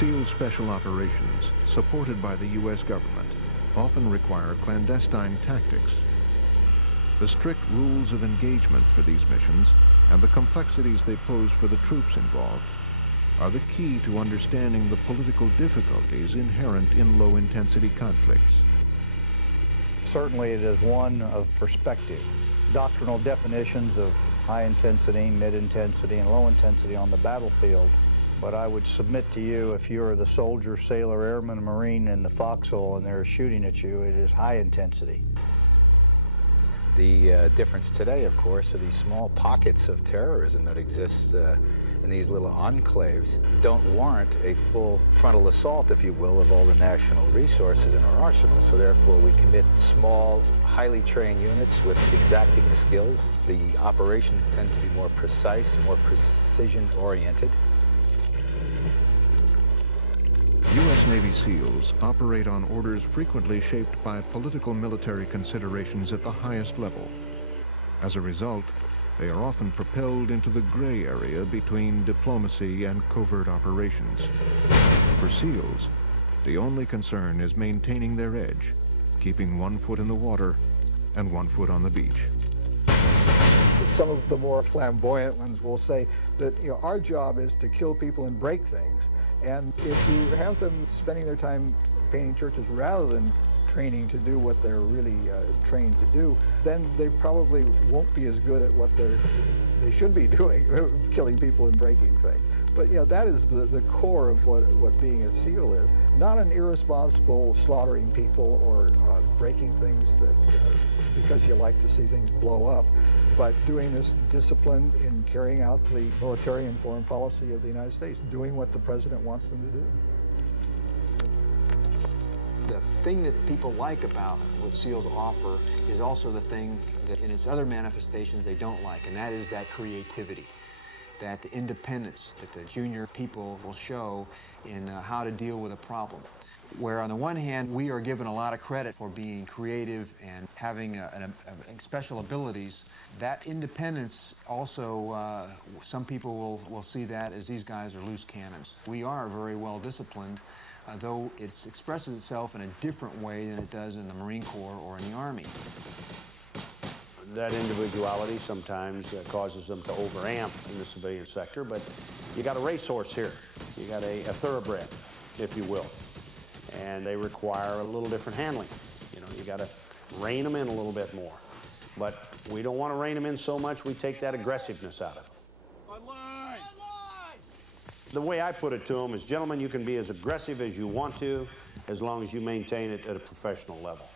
SEAL special operations, supported by the U.S. government, often require clandestine tactics. The strict rules of engagement for these missions and the complexities they pose for the troops involved are the key to understanding the political difficulties inherent in low-intensity conflicts. Certainly it is one of perspective. Doctrinal definitions of high intensity, mid intensity, and low intensity on the battlefield. But I would submit to you, if you're the soldier, sailor, airman, marine in the foxhole and they're shooting at you, it is high intensity. The difference today, of course, are these small pockets of terrorism that exist in these little enclaves don't warrant a full frontal assault, if you will, of all the national resources in our arsenal. So therefore, we commit small, highly trained units with exacting skills. The operations tend to be more precise, more precision-oriented. U.S. Navy SEALs operate on orders frequently shaped by political military considerations at the highest level. As a result, they are often propelled into the gray area between diplomacy and covert operations. For SEALs, the only concern is maintaining their edge, keeping one foot in the water and one foot on the beach. Some of the more flamboyant ones will say that, our job is to kill people and break things. And if you have them spending their time painting churches rather than training to do what they're really trained to do, then they probably won't be as good at what they should be doing, killing people and breaking things. But that is the core of what being a SEAL is. Not an irresponsible slaughtering people or breaking things that, because you like to see things blow up, but doing this discipline in carrying out the military and foreign policy of the United States, doing what the president wants them to do. The thing that people like about what SEALs offer is also the thing that in its other manifestations they don't like, and that is that creativity, that independence that the junior people will show in how to deal with a problem. Where on the one hand, we are given a lot of credit for being creative and having special abilities, that independence also, some people will see that as these guys are loose cannons. We are very well disciplined, though it expresses itself in a different way than it does in the Marine Corps or in the Army. That individuality sometimes causes them to overamp in the civilian sector, but you got a racehorse here. You got a thoroughbred, if you will. And they require a little different handling. You got to rein them in a little bit more. But we don't want to rein them in so much we take that aggressiveness out of them. The way I put it to them is, gentlemen, you can be as aggressive as you want to as long as you maintain it at a professional level.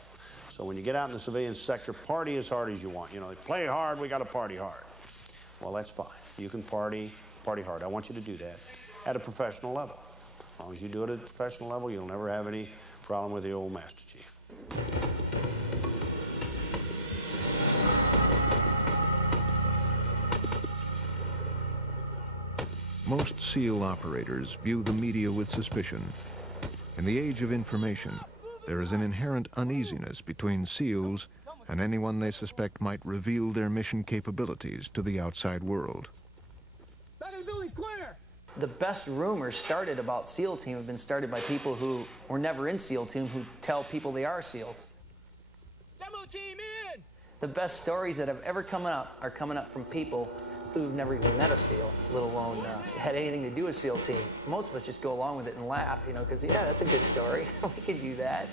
So when you get out in the civilian sector, party as hard as you want. They play hard, we got to party hard. Well, that's fine. You can party hard. I want you to do that at a professional level. As long as you do it at a professional level, you'll never have any problem with the old Master Chief. Most SEAL operators view the media with suspicion. In the age of information, there is an inherent uneasiness between SEALs and anyone they suspect might reveal their mission capabilities to the outside world. Back of the building's clear! The best rumors started about SEAL Team have been started by people who were never in SEAL Team who tell people they are SEALs. Demo team in! The best stories that have ever come up are coming up from people who've never even met a SEAL, let alone had anything to do with SEAL Team. Most of us just go along with it and laugh, because, yeah, that's a good story. We can do that.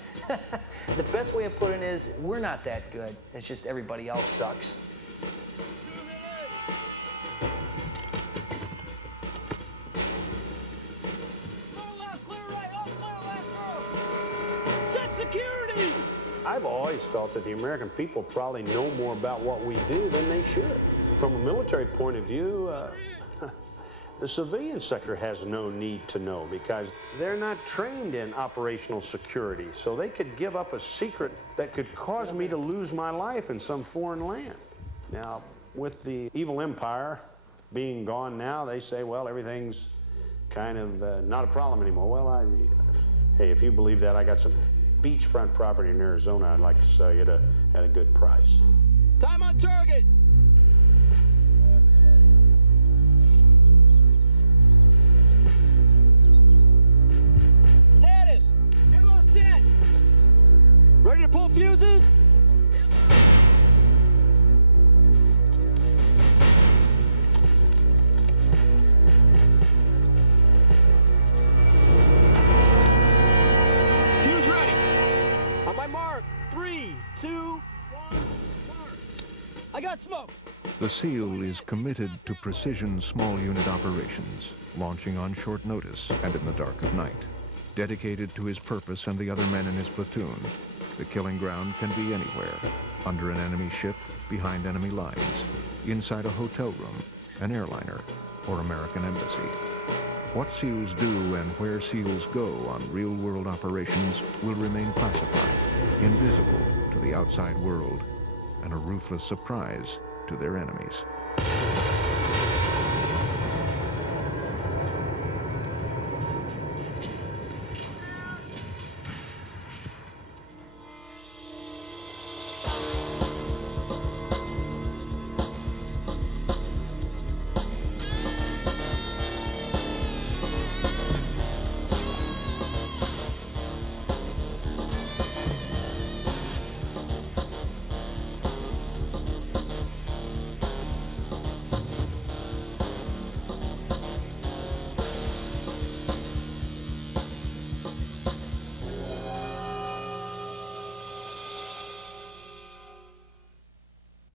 The best way of putting it is, we're not that good. It's just everybody else sucks. I've always felt that the American people probably know more about what we do than they should. From a military point of view, the civilian sector has no need to know because they're not trained in operational security. So they could give up a secret that could cause me to lose my life in some foreign land. Now, with the evil empire being gone now, they say, well, everything's kind of not a problem anymore. Well, hey, if you believe that, I got some beachfront property in Arizona I'd like to sell you at a good price. Time on target! fuses! Fuse ready. On my mark. 3, 2, 1, mark. I got smoke. The SEAL is committed to precision small unit operations, launching on short notice and in the dark of night. Dedicated to his purpose and the other men in his platoon, the killing ground can be anywhere, under an enemy ship, behind enemy lines, inside a hotel room, an airliner, or American embassy. What SEALs do and where SEALs go on real-world operations will remain classified, invisible to the outside world, and a ruthless surprise to their enemies.